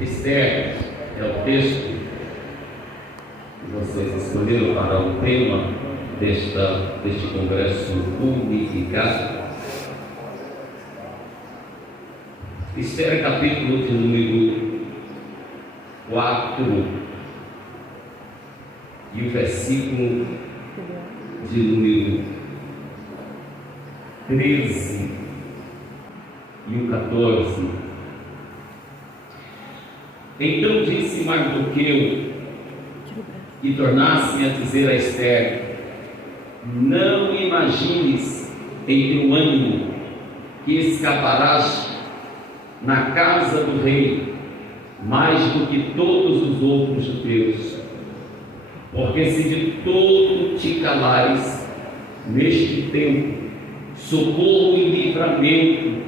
Esther é o texto que vocês escolheram para o tema deste congresso unificado. Esther, capítulo de número 4 e o versículo de número 13 e o 14. Então disse Mardoqueu, e tornasse a dizer a Esther: não imagines em teu ânimo que escaparás na casa do rei mais do que todos os outros judeus, porque se de todo te calares neste tempo, socorro e livramento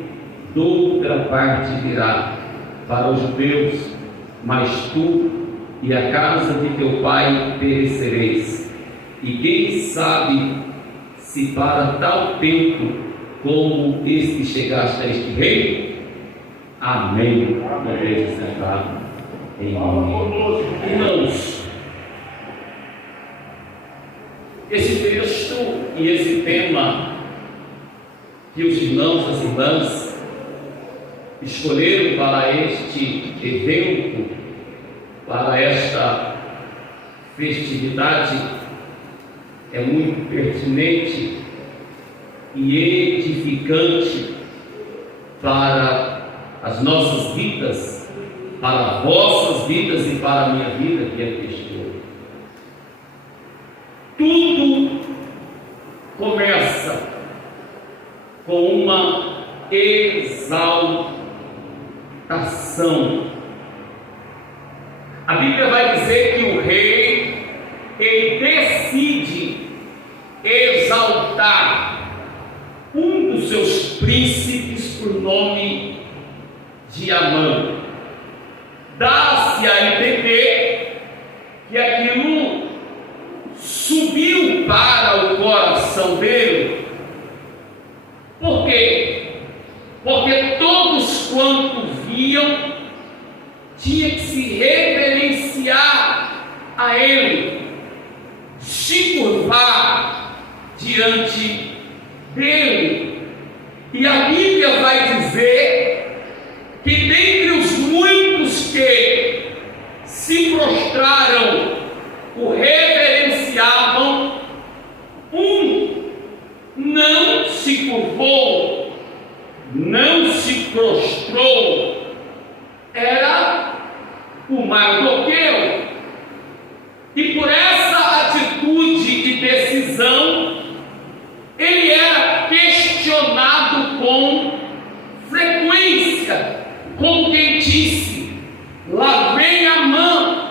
de outra parte virá para os judeus, mas tu e a casa de teu pai perecereis. E quem sabe se para tal tempo como este chegaste a este reino? Amém. Podeis sentar em nome. Irmãos, esse texto e esse tema que os irmãos e as irmãs escolheram para este evento, para esta festividade, é muito pertinente e edificante para as nossas vidas, para as vossas vidas e para a minha vida que aqui estou. Tudo começa com uma exaltação. A Bíblia vai dizer que o rei, ele decide exaltar um dos seus príncipes por nome de Amã. Dá-se a entender que aquilo subiu para o coração dele. Por quê? Porque todos quanto viam tinha que se reverenciar a ele, se curvar diante dele. E a Bíblia vai dizer que dentre os muitos que se prostraram, o reverenciavam, um não se curvou, não se prostrou, era o Mardoqueu. E por essa atitude e decisão, ele era questionado com frequência, com quem disse: lá vem Amã,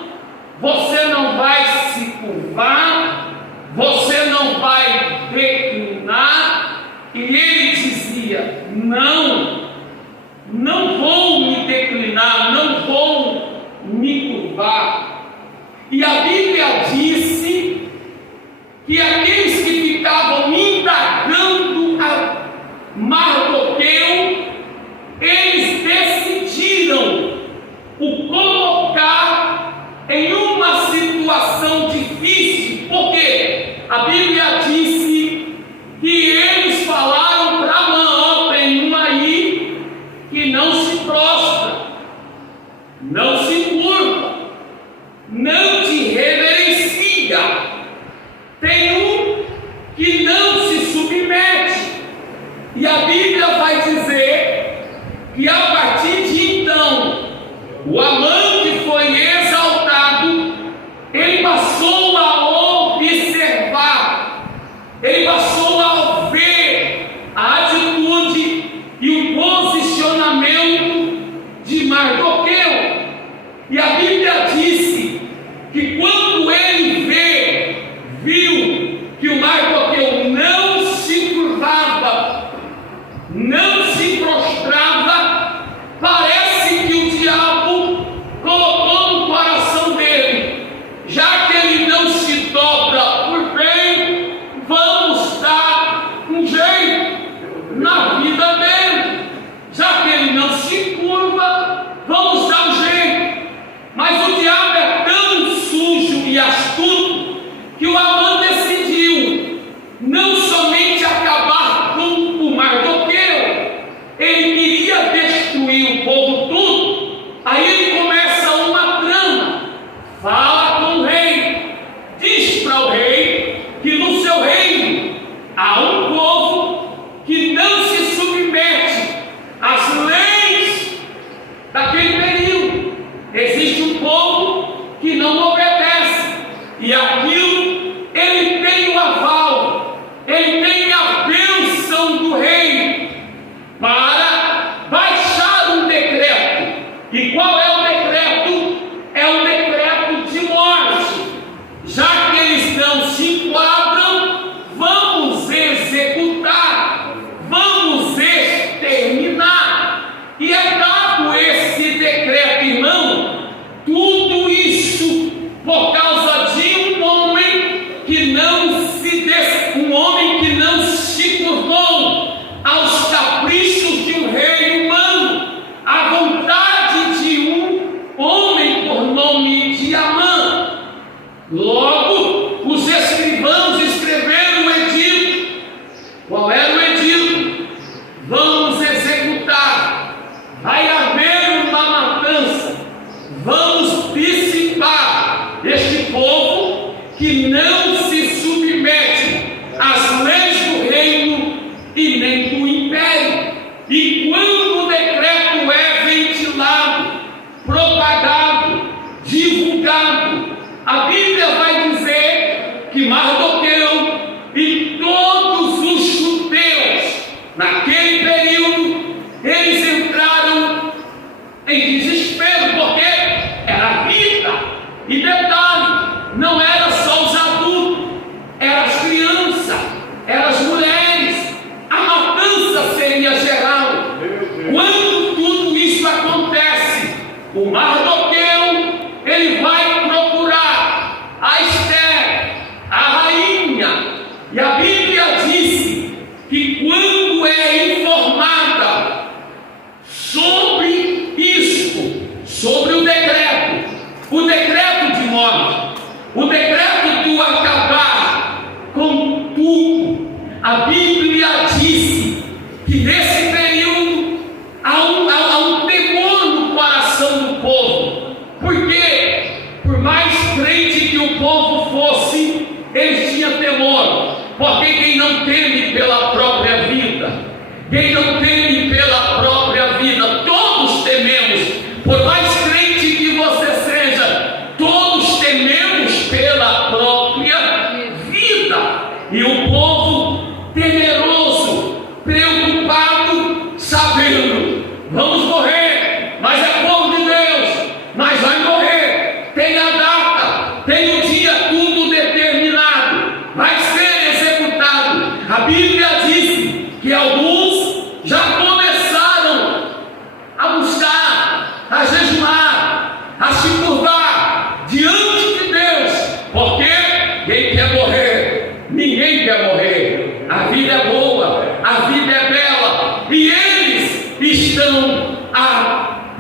você não vai se curvar, você não vai declinar. E ele dizia: não vou me declinar, não vou me curvar. E a Bíblia disse que aqueles que ficavam indagando a Mardoqueu, eles decidiram o colocar em uma situação difícil, porque a Bíblia disse que eles falaram para Amã: ó, tem um aí que não se prostra, não se curva, não te reverencia, tem um que não se submete. E a Bíblia vai dizer que a partir de então, o Amã que foi exaltado, ele passou a observar, ele passou a ver a atitude e o posicionamento de Mardoqueu. E a Bíblia disse que quando ele viu que o Mardoqueu não se curvava, não se prostrava, parece que o diabo colocou no coração dele: já que ele não se dobra por bem, vamos dar um jeito na vida dele. Já que ele não se curva, vamos dar um jeito. O Mardoqueu, ele vai procurar a Esther, a rainha, e a Bíblia disse que quando é informada sobre isso, sobre o decreto de morte, o decreto do acabar com tudo, a Bíblia disse que nesse período há um temor no coração do povo, porque por mais crente que o povo fosse, eles tinham temor, porque quem não teme pela própria vida, quem não teme pela própria vida, todos tememos, por mais crente que você seja, todos tememos pela própria vida. E o povo temeroso, preocupado, sabendo, vamos morrer, mas é povo de Deus, mas vai morrer, tem a data, tem o dia, tudo determinado, vai ser executado. A Bíblia diz que alguns já começaram a buscar, a jejuar, a se curvar diante de Deus, porque quem quer morrer? Ninguém quer morrer. A vida é boa, a vida é bela, e eles estão apavorados.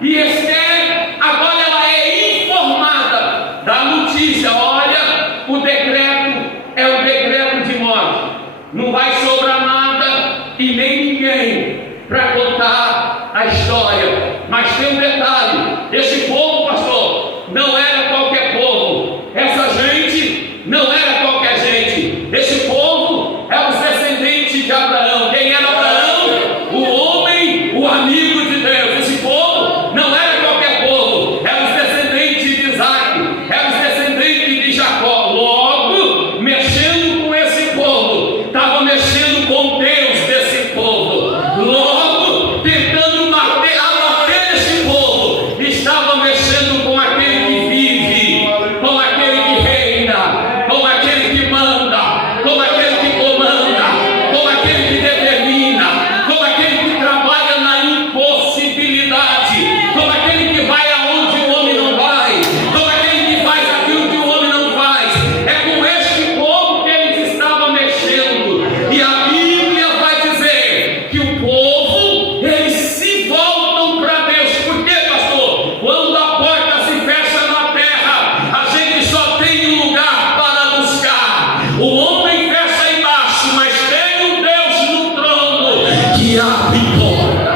E Esther, agora ela é informada da notícia: olha, o decreto é o decreto de morte, não vai sobrar nada e nem ninguém para contar a história. Mas tem um detalhe: esse povo, pastor, não era qualquer povo, essa gente não era qualquer gente, esse povo é os descendentes de Abraão. Quem era Abraão? O homem, o amigo de Deus. Esse povo não era qualquer povo, eram os descendentes de Isaac, eram os descendentes de Jacó. Logo, mexendo com esse povo, estava mexendo com Deus desse povo. Logo, tentando abater esse povo, estava mexendo com aquele que vive, com aquele que reina, com aquele que manda, com aquele que comanda, com aquele que determina, com aquele que trabalha na impossibilidade, com aquele que vai aonde o homem não vai, com aquele que faz aquilo que o homem não faz. É com este povo que eles estavam mexendo. E a Bíblia vai dizer que o povo, eles se voltam para Deus. Por quê, pastor? Quando a porta se fecha na terra, a gente só tem um lugar para buscar. O homem fecha embaixo, mas tem um Deus no trono que abre porta.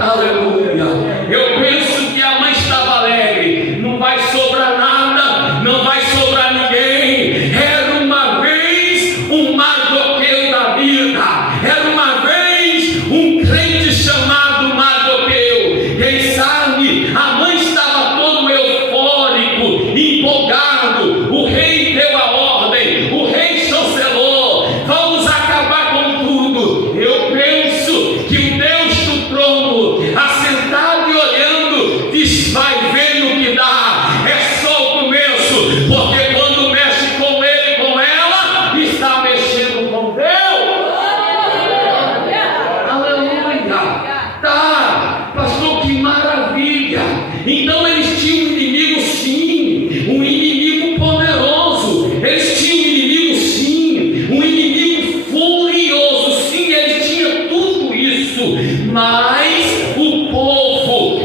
Aleluia. Eu penso que a mãe estava alegre. Não vai sobrar nada, não vai sobrar ninguém. Era uma vez um Mardoqueu da vida, era uma vez um crente chamado Mardoqueu. Quem sabe a mãe estava todo eufórico, empolgado. O rei deu a ordem, o rei chancelou, vamos acabar com tudo. Eu penso que o Deus do trono, assentado e olhando, diz: vai ver no que dá, é só o começo, porque quando mexe com ele, com ela, está mexendo com Deus. Aleluia. Tá, pastor, que maravilha. Então eles tinham um inimigo, sim, um inimigo poderoso. Eles tinham um inimigo, sim, um inimigo furioso. Sim, eles tinham tudo isso. Mas o povo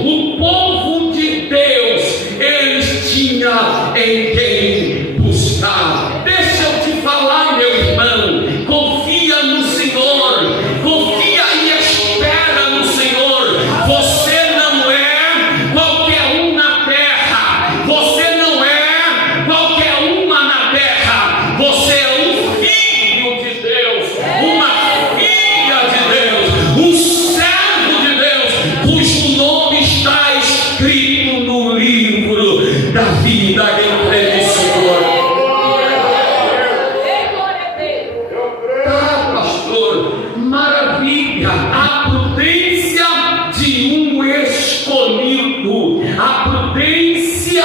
de Deus, eles tinham em quem buscar. Deixa eu te falar, meu irmão, confia no Senhor, confia e espera no Senhor. Você não é qualquer um na terra, você não é qualquer uma na terra, você é um filho de Deus, uma filha de Deus, um servo de Deus, cujo nome está escrito no livro da vida em pleno Senhor. Ah, pastor, maravilha, a prudência de um escolhido, a prudência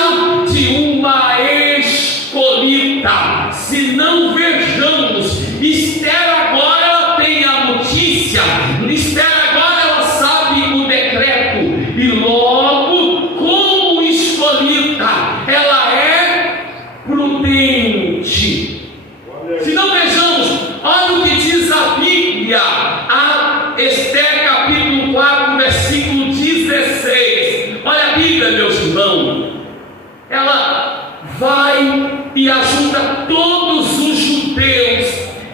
de uma escolhida. Se não vejamos, Esther agora ela tem a notícia Esther agora ela sabe o decreto, e logo, como escolhida, ela é prudente. Se não vejamos, olha o que diz a Bíblia, a Esther capítulo 4, versículo 16. Olha a Bíblia, meus irmãos. Ela vai e ajuda todos os judeus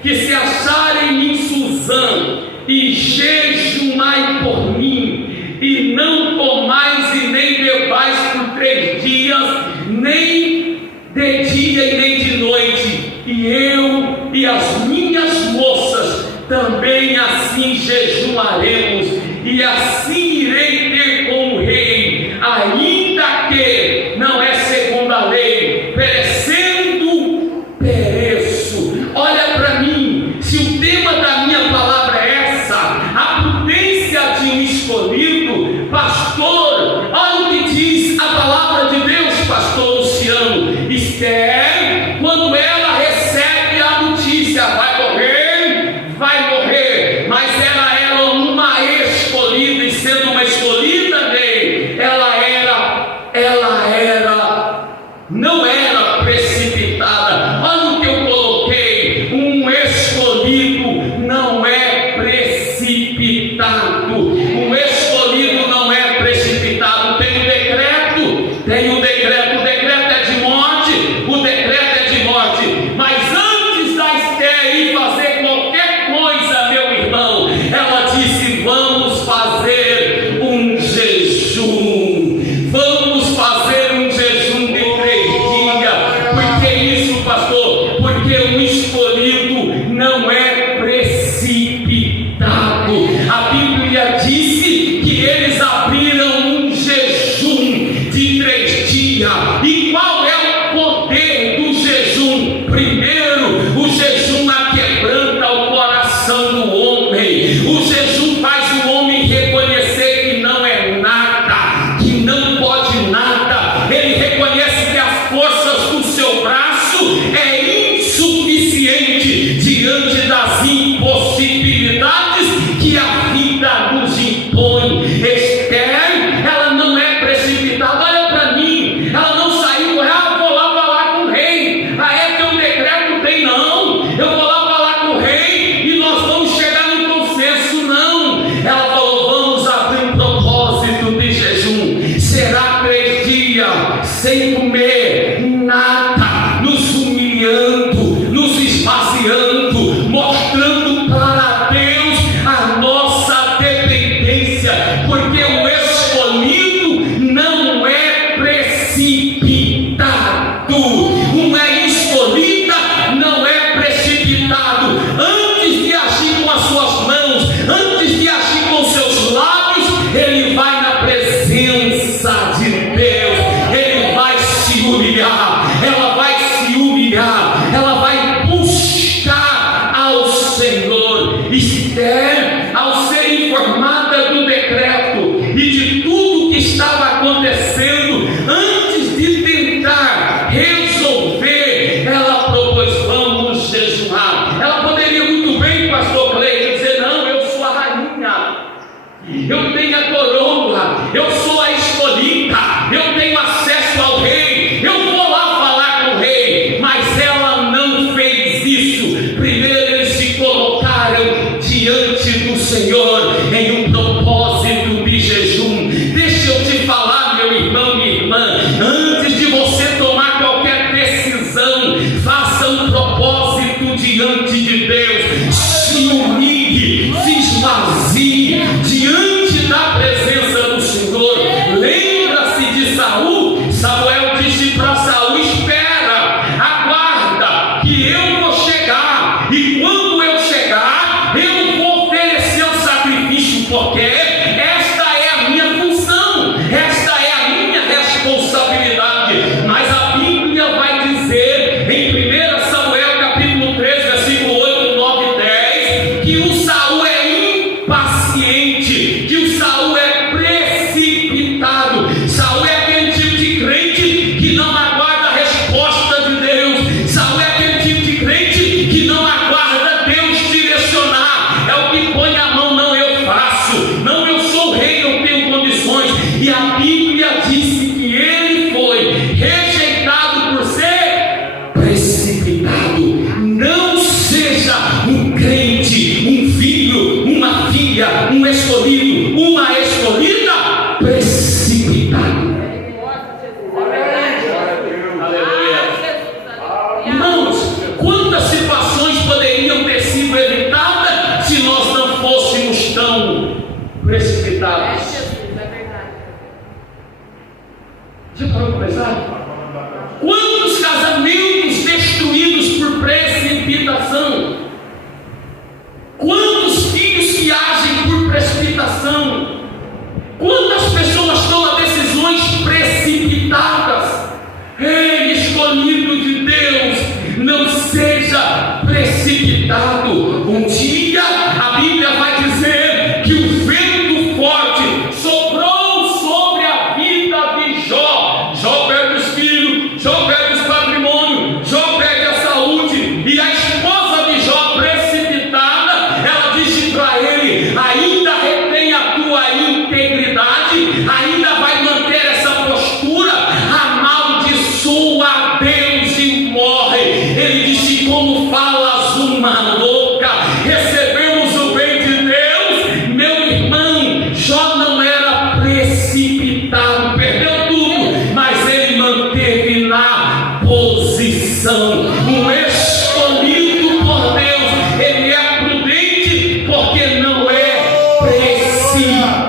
que se acharem em Suzã, e jejumai por mim, e não comais e nem bebais por 3 dias, nem de dia e nem de noite, e eu e as minhas moças também assim jejuaremos, e assim irei ter com o rei, ainda que não é segundo a lei, perecendo, pereço. Olha para mim, se o tema da minha palavra é essa, a prudência de um escolhido, pastor, olha o que diz a palavra de Deus, pastor Luciano. Esther, quando ela recebe a notícia, vai morrer, mas ela era uma escolhida, e sendo uma escolhida dele, não era precipitada. Olha o que eu coloquei: um escolhido não é precipitado. Um escolhido não é precipitado. Tem o decreto, o decreto é de morte, mas antes da Esther ir fazer qualquer coisa, meu irmão, ela disse: vamos fazer um jejum, vamos fazer um jejum de 3 dias. Por que isso, pastor? Porque o escolhido não é precipitado. A Bíblia disse que eles abriram um jejum de 3 dias. E qual é o poder do jejum? Primeiro, o jejum aquebranta o coração do homem. O jejum faz o homem reconhecer que não é nada, que não pode nada. Ele reconhece que as forças do seu braço é insuficiente diante das impossibilidades que a vida nos impõe. Esther, ela não é precipitada. Olha para mim, ela não saiu, vou lá falar com o rei. É que o decreto tem, não. Eu vou lá falar com o rei e nós vamos chegar no consenso, não. Ela falou: vamos abrir um propósito de jejum. Será 3 dias sem comer nada, nos humilhando, nos esvaziando, mostrando para Deus a nossa dependência, porque o escolhido não é precipitado. Uma escolhida não é precipitado. Antes de agir com as suas mãos, antes de agir com seus lábios, ele vai na presença de Deus, ele vai se humilhar, ela vai se humilhar, ela vai buscar ao Senhor. Esther, ao ser informada do decreto e de tudo que estava acontecendo, antes de tentar resolver, ela propôs: vamos jejuar. Ela poderia muito bem, pastor Cleiton, dizer: não, eu sou a rainha, eu tenho a coroa, eu sou a escolhida, eu tenho acesso ao rei, eu vou lá falar com o rei. Mas ela não fez isso. Primeiro eles se colocaram diante do Senhor em um propósito de jejum. Deixa eu te falar, meu irmão, minha irmã, antes de você tomar qualquer decisão, faça um propósito diante de Deus. Se humilhe, se esvazie diante da presença do Senhor. Lembra-se de Saul? Samuel disse para Saul: espera, aguarda, que eu vou chegar, e quando eu chegar, eu vou oferecer o sacrifício, porque esta é a minha função, esta é a minha responsabilidade. Mas a Bíblia vai dizer em 1 Samuel capítulo 3, versículo 8, 9 e 10, que o Saul é impaciente, que o Saul é precipitado. Saul é aquele tipo de crente que não aguarda a resposta de Deus. Saul é aquele tipo de crente que não aguarda Deus direcionar. É o que põe a mão: não, eu faço. um escolhido, uma escolhida precipitado. Irmãos, quantas situações poderiam ter sido evitadas se nós não fôssemos tão precipitados? Já parou para pensar? Quantos casamentos destruídos por precipitação? Quantos filhos que agem por precipitação? Quantas pessoas tomam decisões precipitadas? Ei, escolhido de Deus, não seja precipitado. Um dia a Bíblia vai dizer que o vento forte soprou sobre a vida de Jó. Jó perde os filhos, Jó perde os patrimônios, Jó perde a saúde, e a esposa de Jó, precipitada, ela disse para ele: ainda retém a tua integridade, ainda vai manter essa postura, amaldiçoa a Deus e morre. Ele disse: como falas uma louca, recebemos o bem de Deus. Meu irmão, Jó não era precipitado, perdeu tudo, mas ele manteve na posição. Um escolhido por Deus, ele é prudente porque não é precipitado,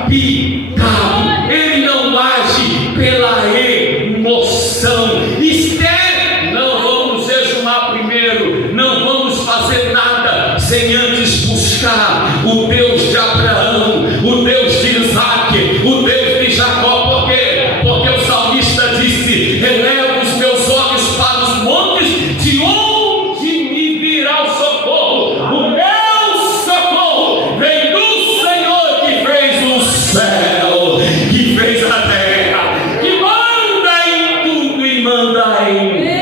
ele não age pela emoção. Esther, não vamos exumar primeiro, não vamos fazer nada sem antes buscar o Deus de Abraão, o Deus de Isaac, o Deus de Jacó. Por quê? Porque o salmista disse: eleva os meus olhos para os montes, de onde me virá o socorro? O meu socorro vem do Senhor que fez o céu, que fez a terra, que manda em tudo e manda em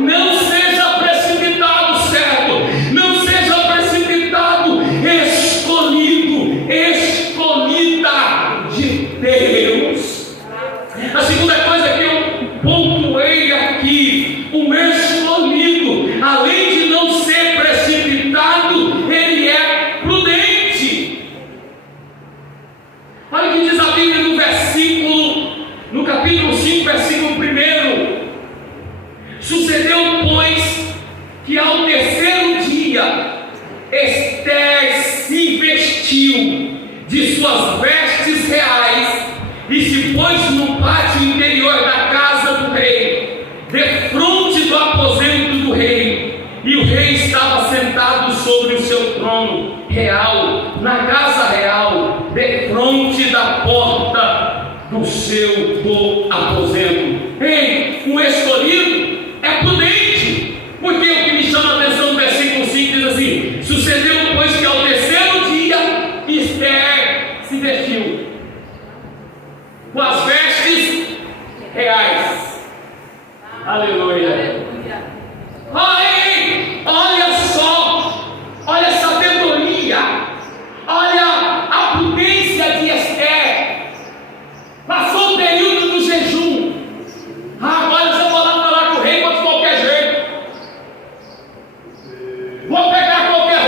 não seja precipitado, certo? Não seja precipitado, escolhido, escolhida de Deus. A segunda coisa que eu pontuei aqui: o escolhido, além de não ser precipitado, ele é prudente. Olha o que diz a Bíblia no capítulo 5, versículo 1. Sucedeu, pois, que ao terceiro dia Esther se vestiu de suas vestes reais e se pôs no pátio interior da casa do rei, defronte do aposento do rei. E o rei estava sentado sobre o seu trono real, na casa real, defronte da porta do seu aposento. Ei, um escolhido é prudente, porque o que me chama a atenção no versículo 5 diz assim: sucedeu, pois, que ao terceiro dia Esther se vestiu com as vestes reais. Aleluia. Olha só, olha a sabedoria, olha a prudência de Esther. Passou o período do jejum. Agora eu vou lá falar com o rei de qualquer jeito. Vou pegar qualquer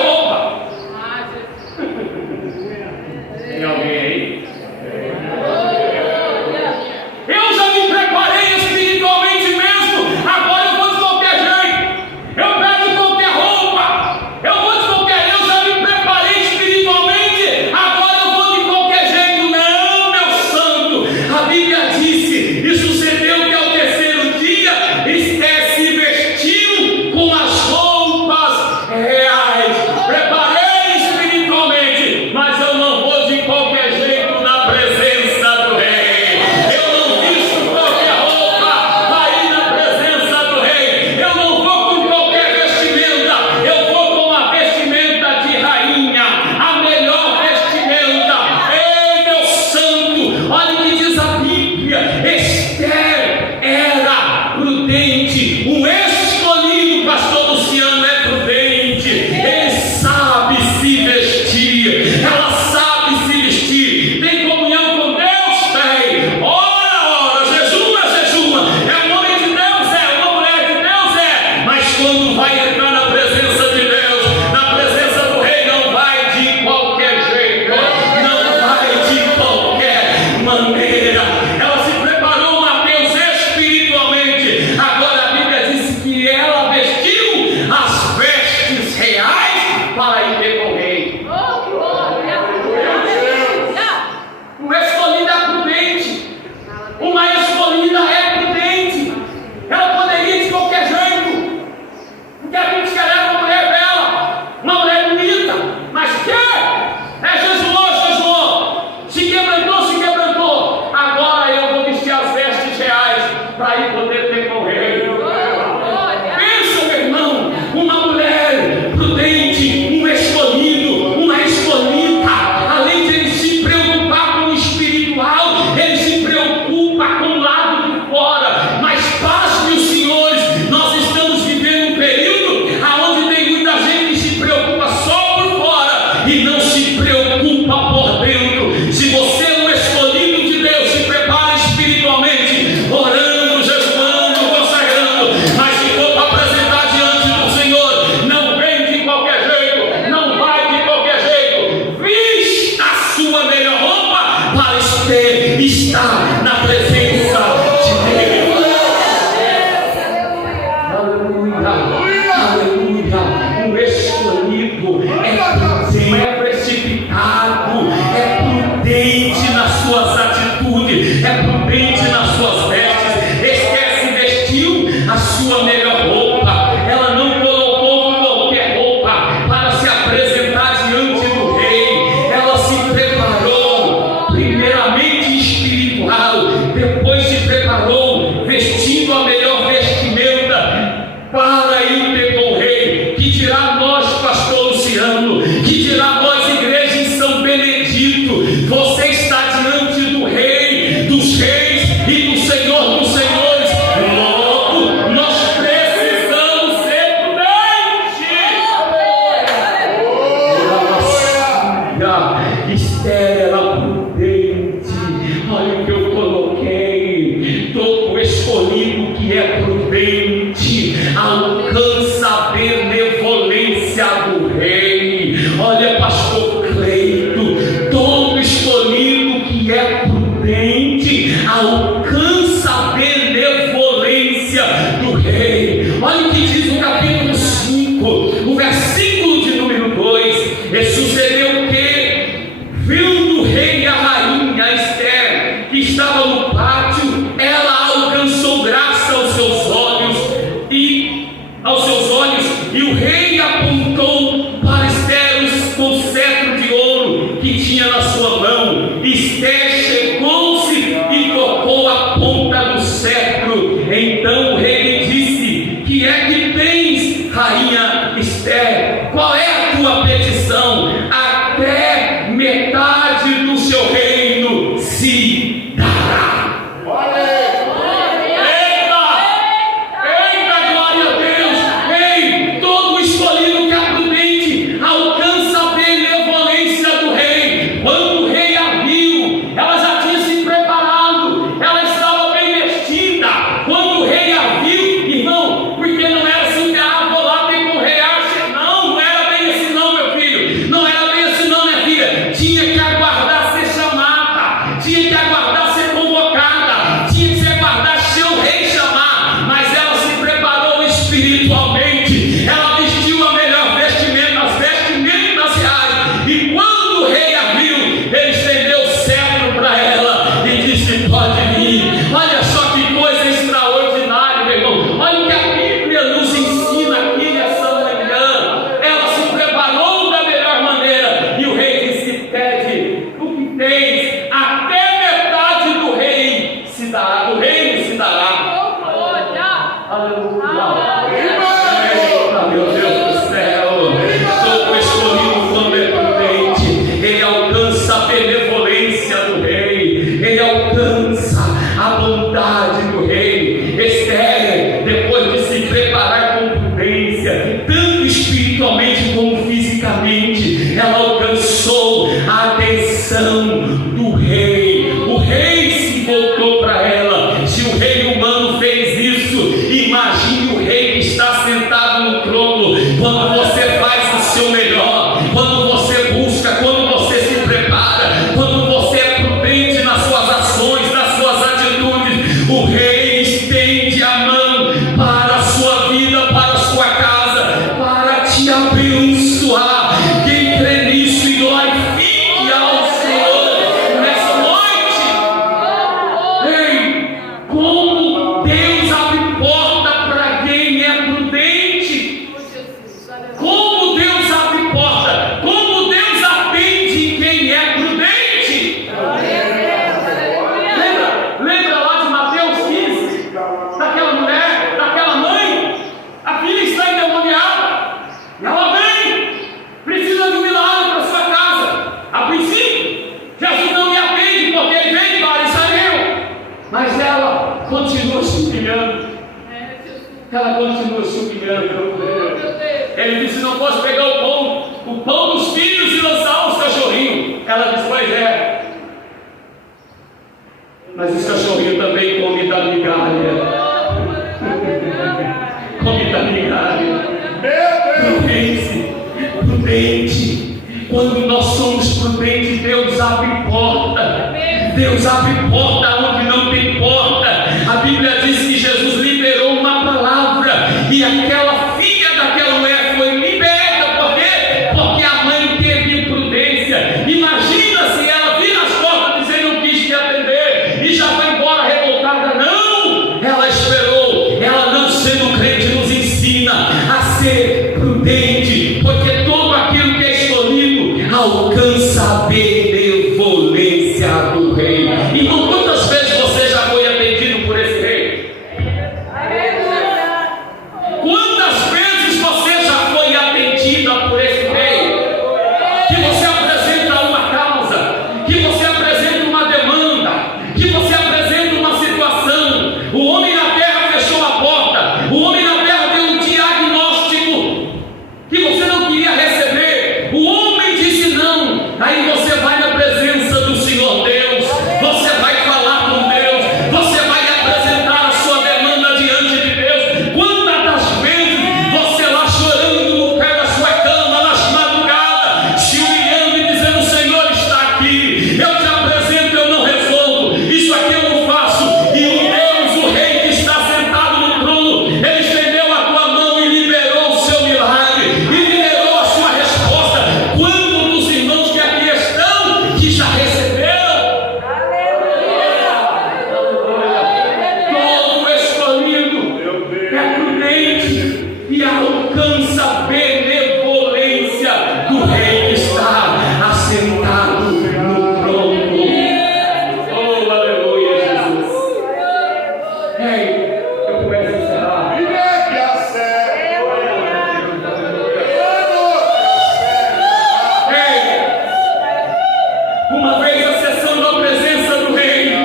vai entrar na presença de Deus, na presença do Rei, não vai de qualquer jeito, não vai de qualquer maneira. Ela se preparou, Mateus, espiritualmente. Agora a Bíblia diz que ela vestiu as vestes reais para ir ter com o Rei. Uma escolhida é prudente, uma escolhida é prudente. Ela poderia ir de qualquer jeito, porque a gente quer uma mulher bela, uma mulher bonita, mas quer? Jejuou, se quebrantou, agora eu vou vestir as vestes reais para ir poder ter com o Rei. Pensa, meu irmão, uma mulher prudente, um escolhido, uma escolhida, além de ele se preocupar com o espiritual, ele se preocupa com o lado de fora. Mas paz, meus senhores, nós estamos vivendo um período onde tem muita gente que se preocupa só por fora e não se preocupa por dentro. Se você é um escolhido de Deus, se prepara espiritualmente, orando, jejuando, consagrando. Mas se for para apresentar diante do Senhor, não vem de qualquer jeito, não vai de qualquer jeito. Vista a sua melhor roupa para estar na presença de Deus. Aleluia. Um escolhido é precipitado, é prudente nas suas atitudes, é prudente nas suas vestes. Esquece, vestiu a sua melhor roupa. Ela não colocou qualquer roupa para se apresentar diante do Rei. Ela se preparou, primeiramente espiritual, depois se preparou vestindo a melhor vestimenta para ir ter com o Rei. Que dirá nós, pastor Luciano? Que dirá nós, igreja em São Benedito? Você está diante do Rei dos Reis e do Senhor dos Senhores. Logo, nós precisamos ser prudentes. Esther era prudente. Olha o que eu coloquei. Todo escolhido que é prudente alcança a benevolência do Rei. Olha, pastor Cleito, todo escolhido que é prudente alcança a benevolência do Rei. Olha o que diz no capítulo 5, o versículo de número 2. E sucedeu que, vendo o rei e a rainha Esther, que estava no pátio, ela alcançou graça aos seus olhos, e o rei apontou para Esther com o cetro de ouro que tinha na sua mão. Esther chegou-se e tocou a ponta do cetro. Então o rei lhe disse: que é que tens, rainha Esther? Qual é a tua petição? Até metade do seu reino se dará. Eita, glória a Deus! Ei, todo escolhido que quando você faz o seu melhor, quando você busca, quando você se prepara, quando você é prudente nas suas ações, nas suas atitudes, o Rei estende a mão para a sua vida, para a sua casa, para te abençoar. Quem crê nisso e glorifique ao Senhor nessa noite. Ei, como Deus abre porta para quem é prudente. Como Deus abre porta, como Deus atende quem é prudente. Lembra lá de Mateus 15, daquela mulher, daquela mãe, a filha está endemoniada, ela vem, precisa de um milagre para sua casa. A princípio, Jesus não me atende porque ele vem para Israel, mas ela continua se humilhando. Ela continua se humilhando. Ele disse: não posso pegar o pão dos filhos e lançar aos cachorrinhos. Ela disse: pois é, mas os cachorrinhos também comem da migalha. Come da migalha. Prudente. Quando nós somos prudentes, Deus abre porta. Deus abre porta onde não tem porta. A Bíblia diz que Jesus liberou uma palavra e aquela filha daquela mulher foi liberta. Por quê? Porque a mãe teve imprudência. Imagina se ela vira as portas dizendo: não quis te atender e já vai embora revoltada. Não, ela esperou. Ela, não sendo crente, nos ensina a ser prudente, porque todo aquilo que é escolhido alcança a benevolência do Rei. Irmão, quantas vezes você já foi atendido por esse Rei? Quantas vezes você já foi atendida por esse Rei? Que você apresenta uma causa, que você apresenta uma demanda, que você apresenta uma situação. O homem na terra fechou a porta, o homem na terra deu um diagnóstico que você não queria receber. O homem disse não. Aí você vai na presença do Senhor Deus, você vai falar com Deus, você vai apresentar a sua demanda diante de Deus. Quantas das vezes você lá chorando no pé da sua cama, nas madrugadas, se humilhando e dizendo: o Senhor está aqui, eu te apresento, eu não resolvo, isso aqui eu não faço. E o Deus, o Rei que está sentado no trono, ele estendeu a tua mão e liberou o seu milagre, e liberou a sua resposta. Quando dos irmãos que aqui estão, que já receberam? Todo escolhido é prudente e alcança a benevolência do Rei que está assentado no trono. Oh, aleluia, Jesus. Ei, eu começo a encerrar. Uma vez acessando a presença do Rei,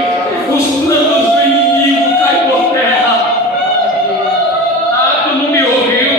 os planos do inimigo caem por terra. Ah, tu não me ouviu?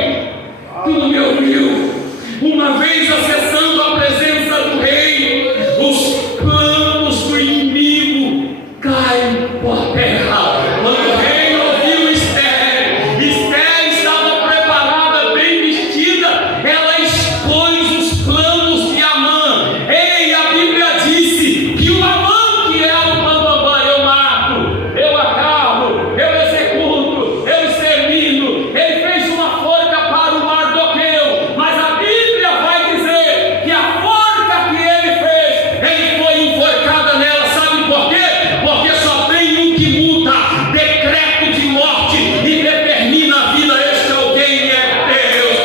Tu não me ouviu? Uma vez acessando a presença do Rei, os planos do inimigo caem por terra. Quando o Rei ouviu Esther, Esther estava preparada, bem vestida, ela expôs os planos de Amã. Ei, a Bíblia disse que o Amã, que é o bambambam, eu mato, eu acabo, eu executo, eu extermino, ele fez uma forca para o Mardoqueu, mas a Bíblia vai dizer que a forca que ele fez, ele foi enforcada nela. Sabe por quê? Porque só tem um que muda decreto de morte e determina a vida. Este alguém é Deus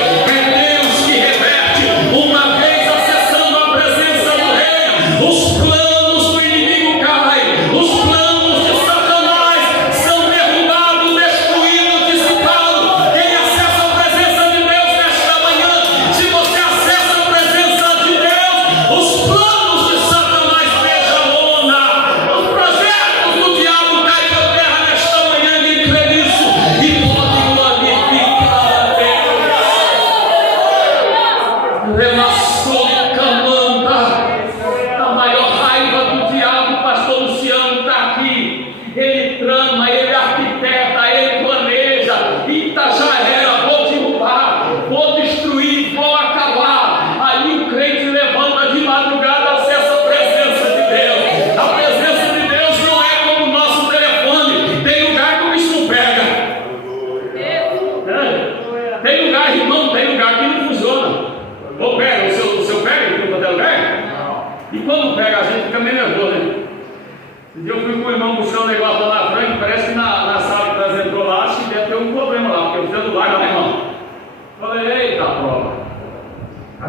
que reverte. Uma vez acessando a presença do Rei, os planos do inimigo caem, os planos de Satanás são derrubados, destruídos, dissipados. Quem acessa a presença de Deus nesta manhã, se você acessa a presença de Deus, os planos de Satanás beijam lona, os projetos do diabo caem por terra nesta manhã. Quem crê nisso e pode glorificar a Deus. Remassou Camanda. A maior raiva do diabo, pastor Luciano está aqui. Ele trama, ele arquiteta, ele planeja. Itajaí, vou derrubar, vou destruir.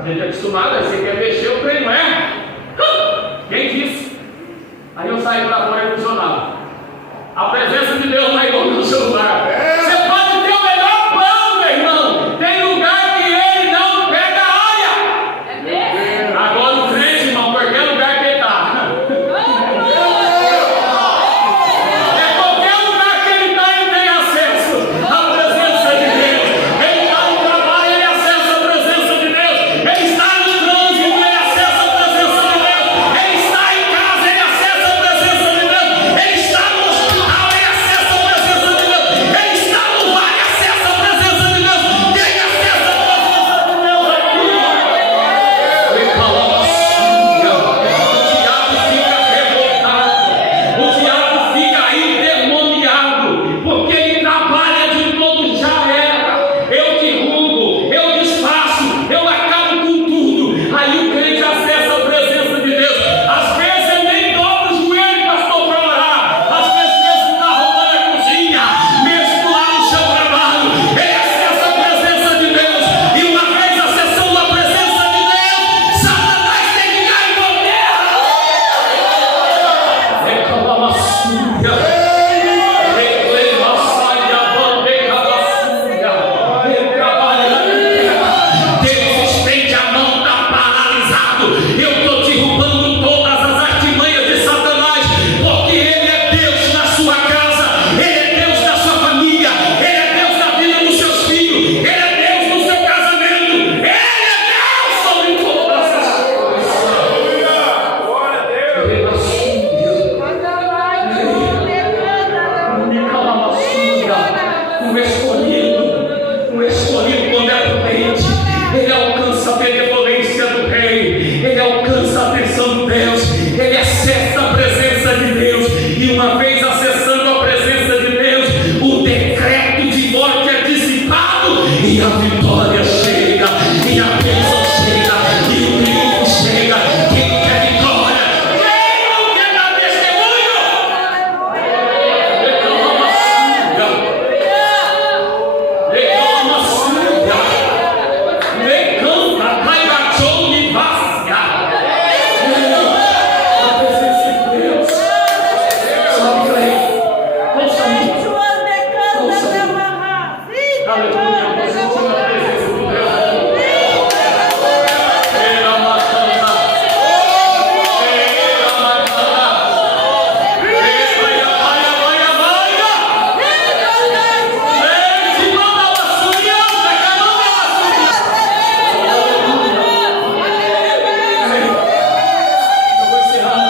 gente é acostumado, aí você quer mexer, o trem não é? Quem disse? Aí eu saí para fora emocionado. A presença de Deus não é igual no celular. Você pode ter o melhor plano, meu irmão. Tem lugar que ele não pega a área. Agora o crente, irmão, qualquer lugar que ele está. É qualquer lugar que ele está, ele tem acesso à presença de Deus. Ele está no trabalho, ele acessa a presença de Deus. Ele está no trânsito, ele acessa a presença de Deus. Ele está em casa, ele acessa a presença de Deus. Ele está no hospital, ele acessa a presença de Deus. Ele está no vale, acessa a presença de Deus. Quem acessa a presença de Deus aqui? Ele fala assim, o diabo fica revoltado, o diabo fica endemoniado, porque ele trabalha de todo já era. Eu derrubo, eu desfaço, eu acabo com tudo. Aí o crente acessa a presença de Deus. Às vezes ele nem dobra o joelho, pastor, para orar. Às vezes mesmo está arrumando a cozinha, mesmo lá no seu trabalho, ele acessa a presença de Deus. E uma vez acessando a presença de Deus, Satanás tem que cair por terra. Reclama a suja, reclama a saia, bandeira da suja, retrabalha. Deus estende a mão, está paralisado. Eu estou derrubando todas as artimanhas de Satanás, porque ele é Deus na sua casa, ele é Deus na sua família, ele é Deus na vida dos seus filhos, ele é Deus no seu casamento, ele é Deus sobre todas as coisas. Reclama a suja, o escolhido quando é prudente, ele alcança a benevolência do rei, ele alcança a atenção de Deus, ele acessa a presença de Deus, e uma vez acessando a presença de Deus, o decreto de morte é dissipado, e a vitória chega, e a bênção chega, e o triunfo chega. Quem quer vitória? Quem não quer dar testemunho? Reclama a suja, reclama a suja, reclama, traigachou de vasca. A presença de Deus. Sabe, crente? Ouça isso. Aleluia. Eu senti a presença de Deus. Era matana. Era matana. Eu vou encerrar.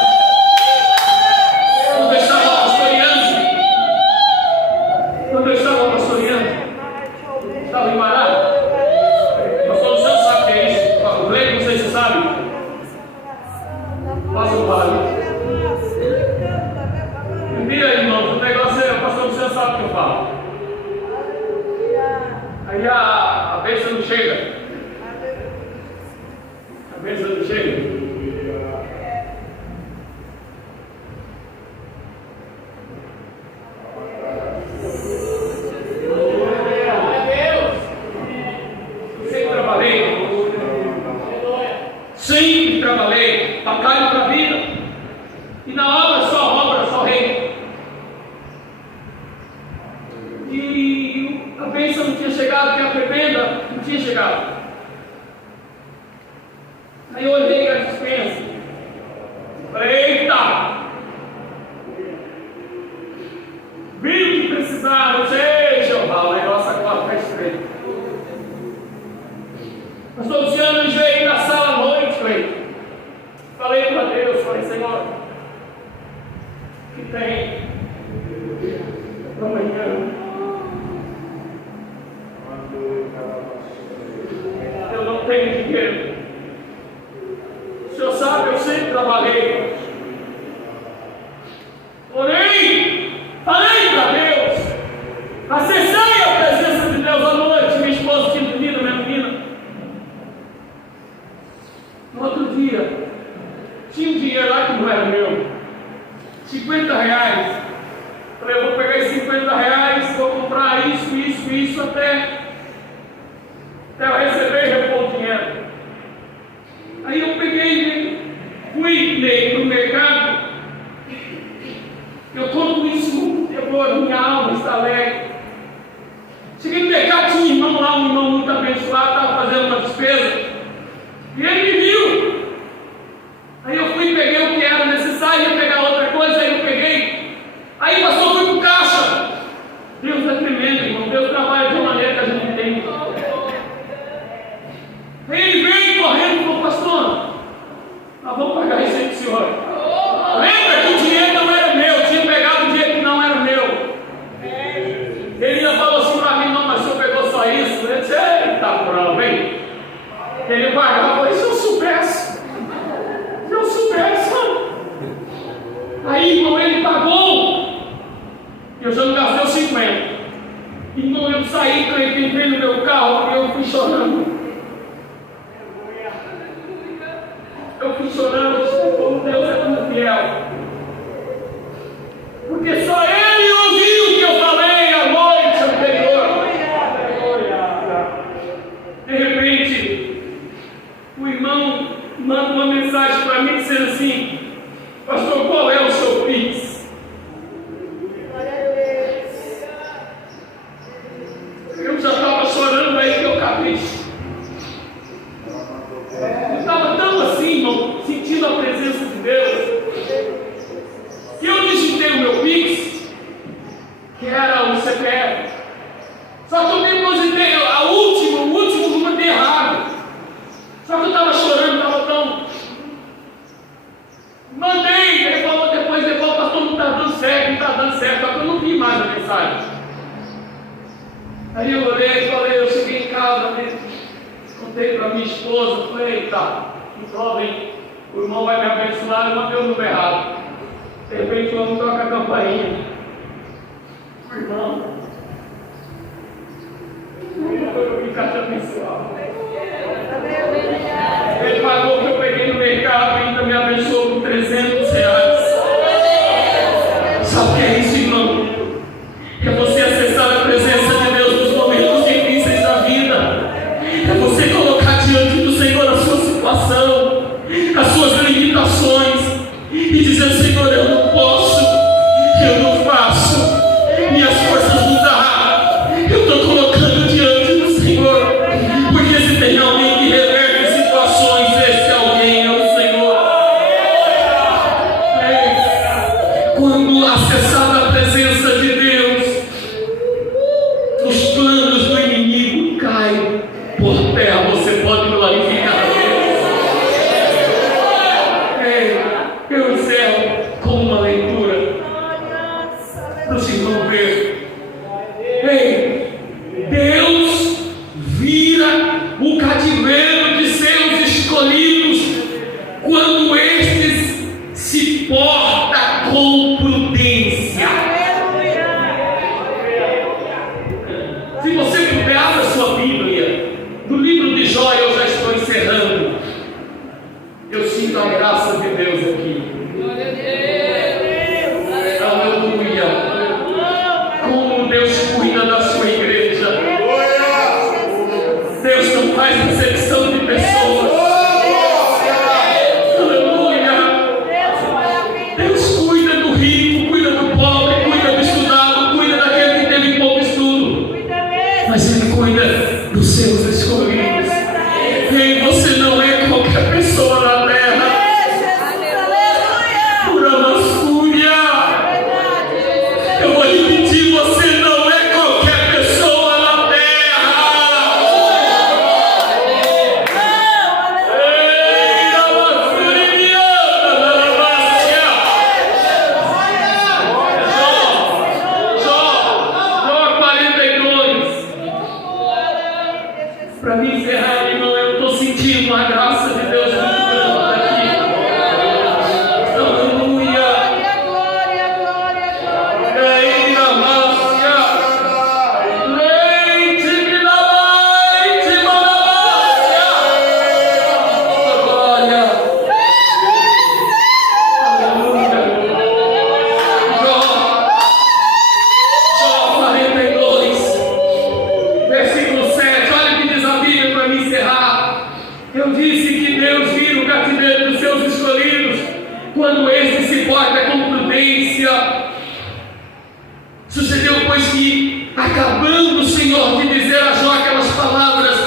Quando eu estava pastoreando, estava em Pará. Pastor Luciano sabe o que é isso. O Leite, não sei se sabe. Passa o vale. Mira, irmãos, o negócio é, o pastor Luciano sabe o que eu falo. Aí a bênção não chega. A bênção não chega. Sempre trabalhei, batalho para a vida, e na obra só rei. E a bênção não tinha chegado, e a prebenda não tinha chegado. Aí eu olhei a dispensa, falei, eita! Vi o que precisava, eu sei, Jeová, o negócio agora está estreito. Pastor Luciano, eu veio na sala à noite, falei para Deus, falei, Senhor, que tem para amanhã? Eu não tenho dinheiro. O Senhor sabe, eu sempre trabalhei. Orei, falei para Deus, acessei a presença de Deus à noite. Minha esposa tinha dormido, minha menina. No outro dia, tinha um dinheiro lá que não era meu, R$50. Falei, eu vou pegar esses R$50, vou comprar isso, até eu receber e repor o dinheiro. Ele veio correndo e falou: pastor, nós vamos pagar isso aí do senhor. Lembra que o dinheiro não era meu, eu tinha pegado o dinheiro que não era meu. Ele ainda falou assim para mim: não, mas o senhor pegou só isso? Eu disse: eita prova, hein? Ele pagava, se eu soubesse. Aí, irmão, ele pagou. Eu já não gastei os 50. Irmão, eu saí, entrei no meu carro e eu fui chorando. Como Deus é muito fiel. Porque só ele ouviu o que eu falei a noite anterior. De repente, o irmão manda uma mensagem para mim dizendo assim: pastor, qual é o seu Pix? Eu já estava chorando aí que eu acabei. Eu estava tão assim, irmão, sentindo a presença de Deus, que eu digitei o meu Pix, que era o CPF. Só que eu depositei o último número errado. Só que eu estava chorando, estava tão. Mandei, ele falou depois, pastor, não está dando certo, só que eu não vi mais a mensagem. Aí eu olhei e falei, eu cheguei em casa, contei para minha esposa, falei: eita, que jovem, o irmão vai me abençoar, eu mandei o número errado. De repente o homem toca a campainha. O irmão, eu ficar te abençoado. Ele pagou o que eu peguei no mercado e ainda me abençoou com R$300. Sabe o que é isso, irmão? É você acessar a presença de Deus nos momentos difíceis da vida. É você colocar diante do Senhor a sua situação, as suas limitações, e dizer: Senhor, eu não posso, eu não faço, minhas forças não dá. Eu estou colocando diante do Senhor, porque se tem alguém que reverte situações, esse alguém é o Senhor. Quando acessar a presença de Deus, os planos do inimigo caem por terra. Você pode glorificar a Deus. Eu encerro com uma leitura para o irmãos ver. Deus vira o cativeiro de seus escolhidos quando estes se portam com prudência. Se você puder, abra sua Bíblia no livro de Jó. Eu já estou encerrando. Eu sinto a graça de Deus aqui. Aleluia. Como Deus cuida da sua igreja. Deus não faz acepção de pessoas. Aleluia. Deus cuida do rico, cuida do pobre, cuida do estudado, cuida daquele que teve pouco estudo. Mas Ele cuida dos seus escolhidos. E você não é qualquer pessoa na terra. Pura mascúria. Eu vou repetir: você não é qualquer pessoa na terra. Ei, a mascuriana da Márcia. Jó 42. Para me encerrar, irmão, eu estou sentindo a graça de Deus muito grande aqui. Aleluia. Ei, a Márcia. Leite de leite, Márcia. Glória. Aleluia. Jó 42, versículo 7. Olha o que diz a Bíblia para me encerrar. Eu disse que Deus vira o cativeiro dos seus escolhidos quando este se porta com prudência. Sucedeu, pois, que, acabando o Senhor de dizer a Jó aquelas palavras,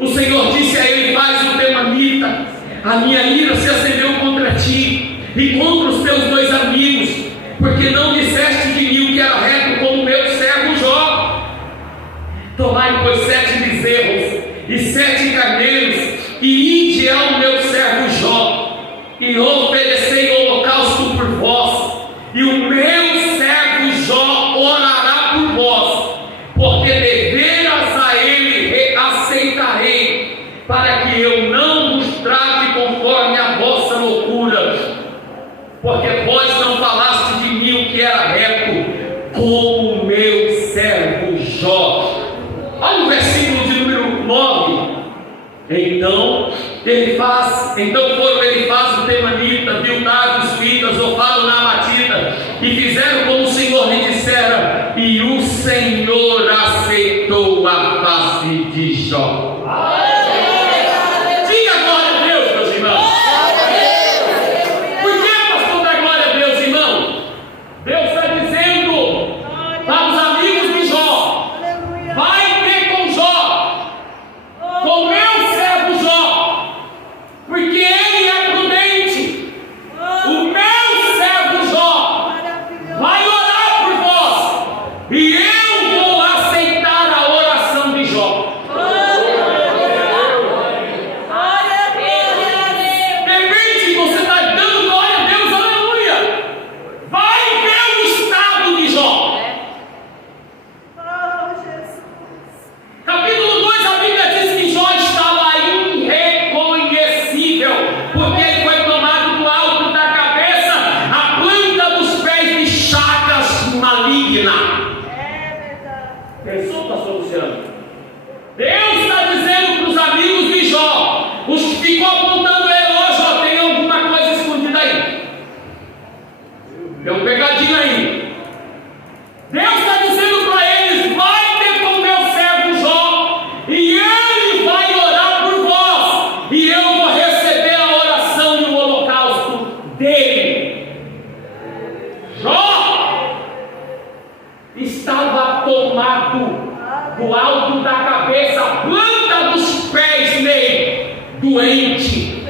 o Senhor disse a ele: faz o temanita, a minha ira se acendeu contra ti e contra os teus dois amigos, porque não disseste de mim o que era reto como meu servo Jó. Tomai, pois, 7 bezerros e 7 carneiros, e ide ao meu servo Jó, e oferecei holocausto por vós, e o meu servo Jó orará por vós, porque deveras a ele aceitarei, para que eu não vos trate conforme a vossa loucura, porque vós não falaste de mim o que era reto, como o meu servo Jó. Olha o versículo de número 9. Então ele faz o temanita, Bildad, os filhos, Ofado, Naamatita, e fizeram como o Senhor lhe dissera, e o Senhor aceitou a face de Jó. Diga glória a Deus, meus irmãos. Por que, pastor, da glória a Deus, irmão? Deus está dizendo para os amigos de Jó: vai ter com Jó, com o meu servo Jó, porque ele é prudente. O meu servo Jó vai orar por vós, e eu vou aceitar a oração de Jó. De repente você está dando glória a Deus, aleluia. Vai ver o estado de Jó. Capítulo 2, a Bíblia diz que Jó estava irreconhecível, porque ele foi tomado do alto da cabeça à planta dos pés de chagas maligna. Pensou, pastor Luciano? Deus está dizendo para os amigos de Jó, os que ficam apontando ele: ó Jó, tem alguma coisa escondida aí, tem um pegadinho aí. Deus está dizendo para eles: vai ter com meu servo Jó, e ele vai orar por vós, e eu vou receber a oração e o holocausto dele. Jó estava tomado do alto da cabeça, a planta dos pés nele, doente,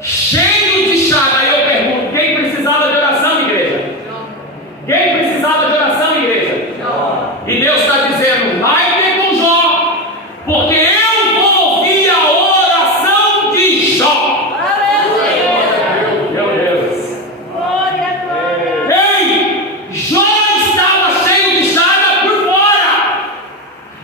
cheio de chaga. Aí eu pergunto: quem precisava de oração, igreja? Quem precisava de oração, igreja? E Deus está dizendo: vai ter com Jó, porque eu vou ouvir a oração de Jó. Meu Deus. Ei, Jó estava cheio de chaga por fora,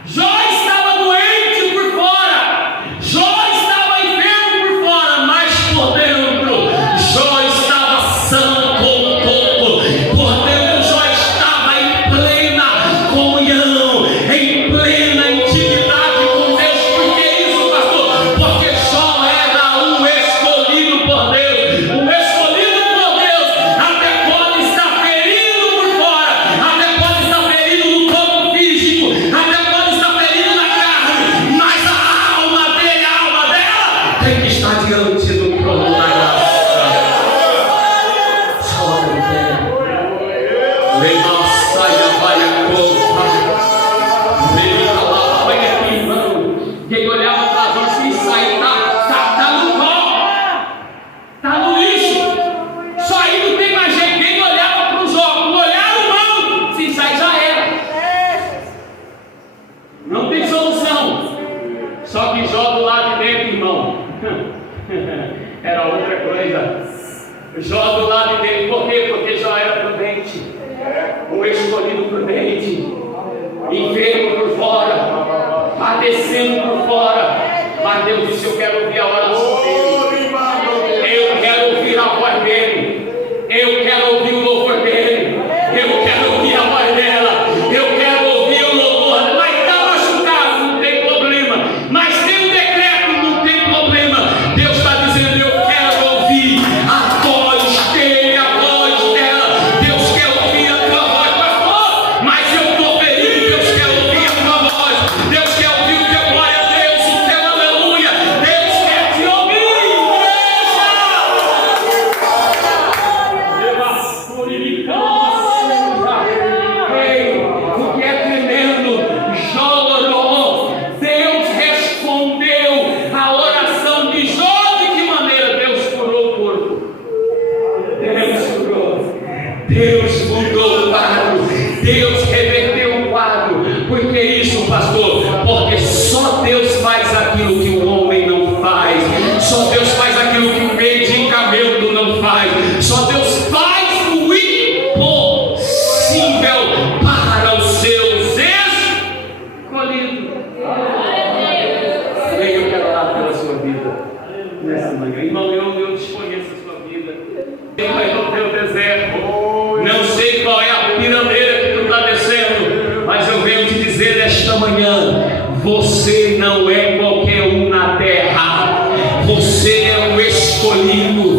Jó estava doente por fora, Jó estava enfermo por fora, mas por dentro Jó estava sã como um coco. Por dentro Jó estava em plena comunhão, em plena intimidade com Deus. Por que isso, pastor? Porque Jó era um escolhido por Deus. Um escolhido por Deus até pode estar ferido por fora, até pode estar ferido no corpo físico, até pode estar ferido na carne, mas a alma dele, a alma dela, tem que estar diante do trono da graça. Olha aqui, irmão. Quem olhava para nós e isso aí tá no pó, tá no lixo. Isso aí não tem mais jeito. Quem olhava para o Jó, o olhar humano, se isso aí já era. Não tem solução. Só que Jó do lado de dentro, irmão, era outra coisa. Jó do lado de dentro, por quê? Porque Jó era prudente, um escolhido prudente, enfermo por fora, padecendo por fora, mas Deus disse: eu quero ouvir a oração dele, eu quero ouvir a voz dele, eu quero ouvir o louvor dele, eu quero ouvir a voz dela, eu quero ouvir o louvor dela. Mas está machucado, não tem problema, mas tem um decreto, não tem problema. Deus está dizendo: eu quero ouvir a voz dele, a voz dela. Deus quer ouvir a tua voz, pastor, mas eu estou ferido. Deus quer ouvir a tua voz, Deus quer ouvir o teu glória a Deus, o teu aleluia. Deus quer te nessa manhã. Irmão, eu desconheço a sua vida. Quem vai no teu deserto? Não sei qual é a pirambeira que tu está descendo, mas eu venho te dizer esta manhã: você não é qualquer um na terra. Você é um escolhido.